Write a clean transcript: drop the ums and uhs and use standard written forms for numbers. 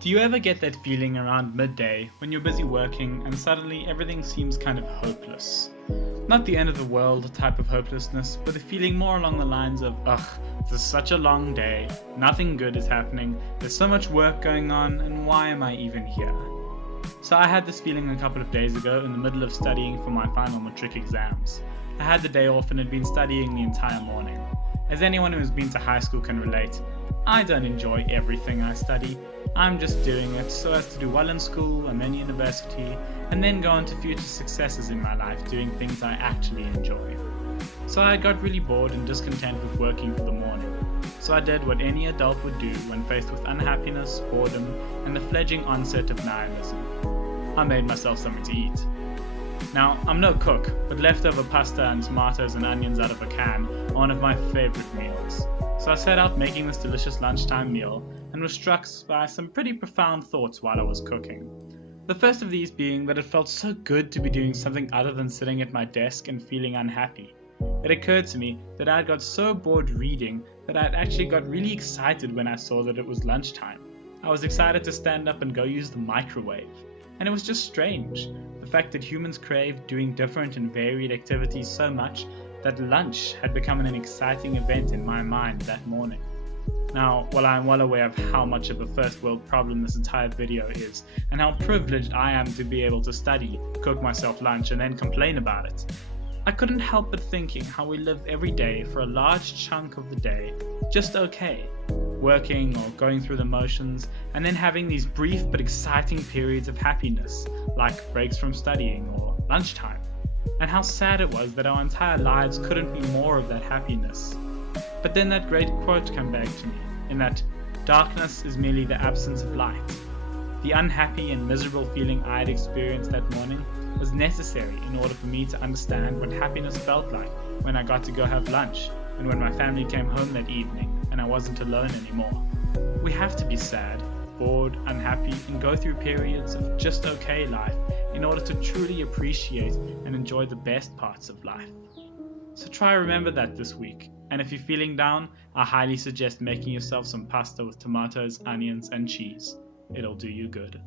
Do you ever get that feeling around midday when you're busy working and suddenly everything seems kind of hopeless? Not the end of the world type of hopelessness, but a feeling more along the lines of, ugh, this is such a long day, nothing good is happening, there's so much work going on, and why am I even here? So I had this feeling a couple of days ago in the middle of studying for my final matric exams. I had the day off and had been studying the entire morning. As anyone who has been to high school can relate, I don't enjoy everything I study. I'm just doing it so as to do well in school and then university, and then go on to future successes in my life doing things I actually enjoy. So I got really bored and discontent with working for the morning. So I did what any adult would do when faced with unhappiness, boredom, and the fledgling onset of nihilism. I made myself something to eat. Now, I'm no cook, but leftover pasta and tomatoes and onions out of a can are one of my favourite meals. So I set out making this delicious lunchtime meal and was struck by some pretty profound thoughts while I was cooking. The first of these being that it felt so good to be doing something other than sitting at my desk and feeling unhappy. It occurred to me that I had got so bored reading that I had actually got really excited when I saw that it was lunchtime. I was excited to stand up and go use the microwave. And it was just strange, the fact that humans crave doing different and varied activities so much that lunch had become an exciting event in my mind that morning. Now, while I am well aware of how much of a first world problem this entire video is, and how privileged I am to be able to study, cook myself lunch, and then complain about it, I couldn't help but thinking how we live every day for a large chunk of the day just okay, working or going through the motions, and then having these brief but exciting periods of happiness, like breaks from studying or lunchtime, and how sad it was that our entire lives couldn't be more of that happiness. But then that great quote came back to me, in that darkness is merely the absence of light. The unhappy and miserable feeling I had experienced that morning was necessary in order for me to understand what happiness felt like when I got to go have lunch and when my family came home that evening and I wasn't alone anymore. We have to be sad, bored, unhappy, and go through periods of just okay life in order to truly appreciate and enjoy the best parts of life. So try remember that this week, and if you're feeling down, I highly suggest making yourself some pasta with tomatoes, onions, and cheese. It'll do you good.